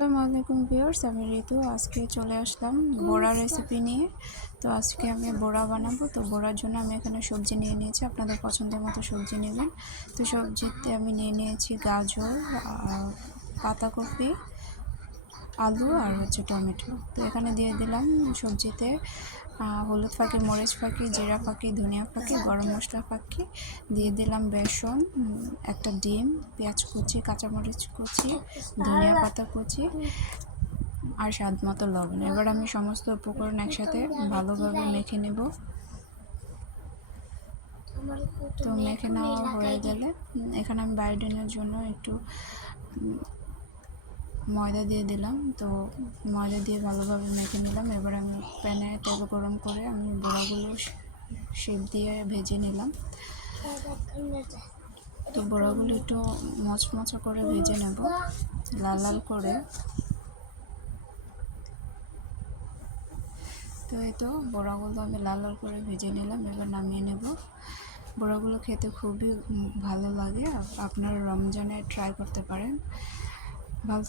আসসালামু আলাইকুম ভিউয়ার্স, আমি ঋতু। আজকে চলে আসলাম বড়া রেসিপি নিয়ে। তো আজকে আমি বড়া বানাবো। তো বড়ার জন্য আমি এখানে সবজি নিয়ে নিয়েছি, আপনাদের পছন্দের মতো সবজি নেবেন। তো সবজিতে আমি নিয়ে নিয়েছি গাজর, পাতাকপি, আলু আর টমেটো। তো এখানে দিয়ে দিলাম সবজিতে হলুদ ফাঁকি, মরিচ ফাঁকি, জিরা ফাঁকি, ধনিয়া ফাঁকি, গরম মশলা ফাঁকি, দিয়ে দিলাম বেসন, একটা ডিম, পেঁয়াজ কুচি, কাঁচামরিচ কুচি, ধনিয়া পাতা কুচি আর স্বাদ মতো লবণ। এবার আমি সমস্ত উপকরণ একসাথে ভালোভাবে মেখে নেব। তো মেখে নেওয়া হয়ে গেলে এখানে আমি বায়োডিনের জন্য একটু ময়দা দিয়ে দিলাম। তো ময়দা দিয়ে ভালোভাবে মেখে নিলাম। এবার আমি প্যানে তেল গরম করে আমি বড়াগুলো শেপ দিয়ে ভেজে নিলাম। তো বড়াগুলো একটু মচমচা করে ভেজে নেব, লাল লাল করে। তো এই তো বড়াগুলো আমি লাল লাল করে ভেজে নিলাম। এবার নামিয়ে নেব। বড়াগুলো খেতে খুবই ভালো লাগে, আপনারা রমজানে ট্রাই করতে পারেন। ভালো